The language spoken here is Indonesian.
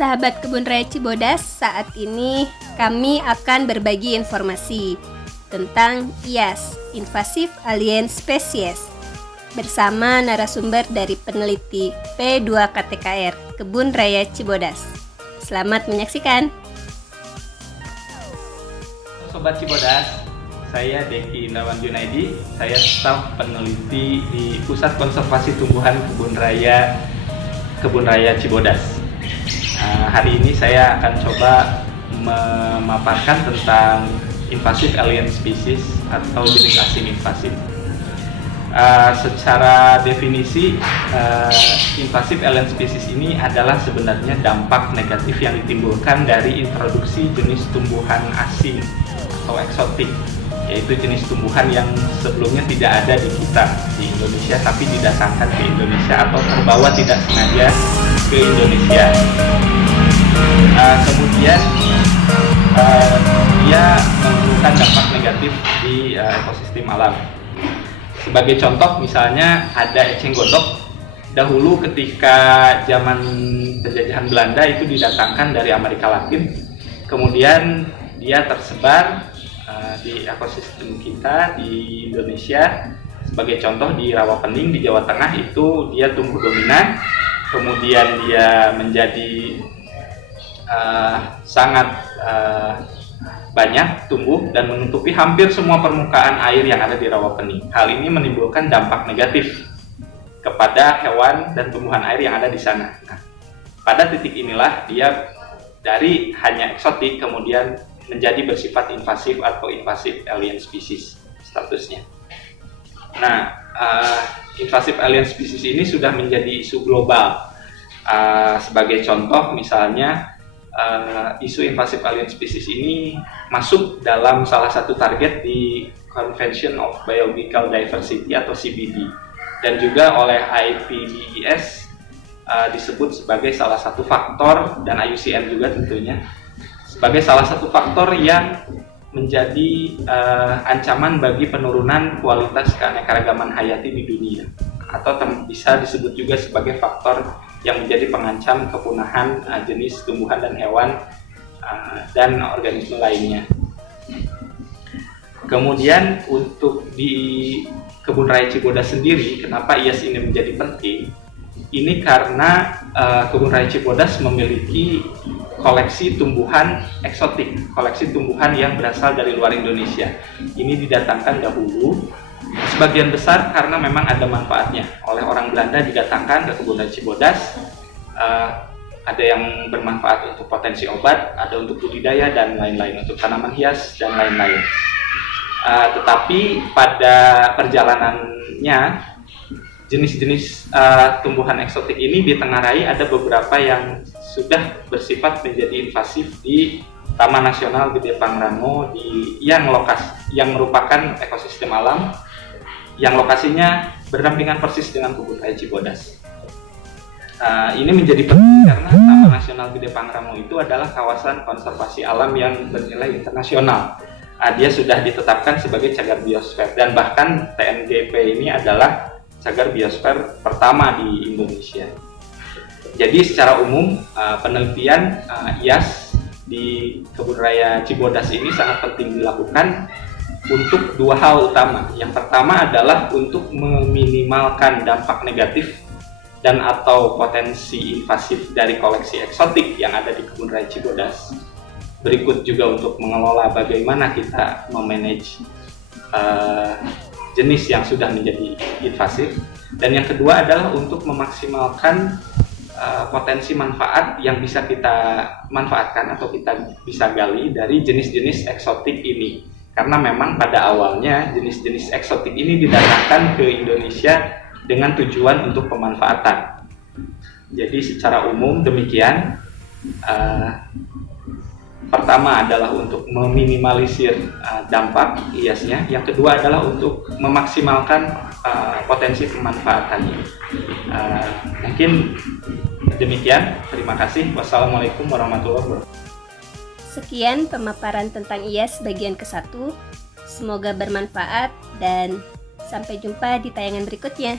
Sahabat Kebun Raya Cibodas, saat ini kami akan berbagi informasi tentang IAS, Invasive Alien Species, bersama narasumber dari peneliti P2KTKR Kebun Raya Cibodas. Selamat menyaksikan. Sobat Cibodas, saya Deki Indrawan Junaidi, saya staf peneliti di Pusat Konservasi Tumbuhan Kebun Raya Cibodas. Hari ini saya akan coba memaparkan tentang invasive alien species atau jenis asing invasif. Secara definisi, invasive alien species ini adalah sebenarnya dampak negatif yang ditimbulkan dari introduksi jenis tumbuhan asing atau eksotik, yaitu jenis tumbuhan yang sebelumnya tidak ada di kita di Indonesia tapi didatangkan ke Indonesia atau terbawa tidak sengaja ke Indonesia. Kemudian dia menimbulkan dampak negatif di ekosistem alam. Sebagai contoh, misalnya ada eceng gondok. Dahulu ketika zaman penjajahan Belanda itu didatangkan dari Amerika Latin, kemudian dia tersebar di ekosistem kita di Indonesia. Sebagai contoh, di Rawapening di Jawa Tengah itu dia tumbuh dominan, kemudian dia menjadi sangat banyak tumbuh dan menutupi hampir semua permukaan air yang ada di Rawapening. Hal ini menimbulkan dampak negatif kepada hewan dan tumbuhan air yang ada di sana. Nah, pada titik inilah dia dari hanya eksotik kemudian menjadi bersifat invasif atau invasive alien species statusnya. Nah, invasive alien species ini sudah menjadi isu global. Sebagai contoh, misalnya isu invasive alien species ini masuk dalam salah satu target di Convention of Biological Diversity atau CBD, dan juga oleh IPBES disebut sebagai salah satu faktor, dan IUCN juga tentunya sebagai salah satu faktor yang menjadi ancaman bagi penurunan kualitas keanekaragaman hayati di dunia, atau bisa disebut juga sebagai faktor yang menjadi pengancam kepunahan jenis tumbuhan dan hewan dan organisme lainnya. Kemudian untuk di Kebun Raya Cibodas sendiri, kenapa IAS ini menjadi penting? Ini karena Kebun Raya Cibodas memiliki koleksi tumbuhan eksotik, koleksi tumbuhan yang berasal dari luar Indonesia. Ini didatangkan dahulu, sebagian besar karena memang ada manfaatnya. Oleh orang Belanda didatangkan ke Kebun Raya Cibodas. Ada yang bermanfaat untuk potensi obat, ada untuk budidaya dan lain-lain, untuk tanaman hias dan lain-lain. Tetapi pada perjalanannya, jenis-jenis tumbuhan eksotik ini ditengarai ada beberapa yang sudah bersifat menjadi invasif di Taman Nasional Gede Pangrango yang merupakan ekosistem alam yang lokasinya berdampingan persis dengan Kebun Raya Cibodas. Ini menjadi penting karena Taman Nasional Gede Pangrango itu adalah kawasan konservasi alam yang bernilai internasional. Dia sudah ditetapkan sebagai cagar biosfer, dan bahkan TNGP ini adalah cagar biosfer pertama di Indonesia. Jadi secara umum penelitian IAS di Kebun Raya Cibodas ini sangat penting dilakukan untuk dua hal utama. Yang pertama adalah untuk meminimalkan dampak negatif dan atau potensi invasif dari koleksi eksotik yang ada di Kebun Raya Cibodas. Berikut juga untuk mengelola bagaimana kita memanage jenis yang sudah menjadi invasif. Dan yang kedua adalah untuk memaksimalkan potensi manfaat yang bisa kita manfaatkan atau kita bisa gali dari jenis-jenis eksotik ini. Karena memang pada awalnya jenis-jenis eksotik ini didatangkan ke Indonesia dengan tujuan untuk pemanfaatan. Jadi secara umum demikian. Pertama adalah untuk meminimalisir dampak IAS-nya. Yang kedua adalah untuk memaksimalkan potensi pemanfaatannya. Mungkin demikian. Terima kasih. Wassalamualaikum warahmatullahi wabarakatuh. Sekian pemaparan tentang IAS bagian ke-1. Semoga bermanfaat dan sampai jumpa di tayangan berikutnya.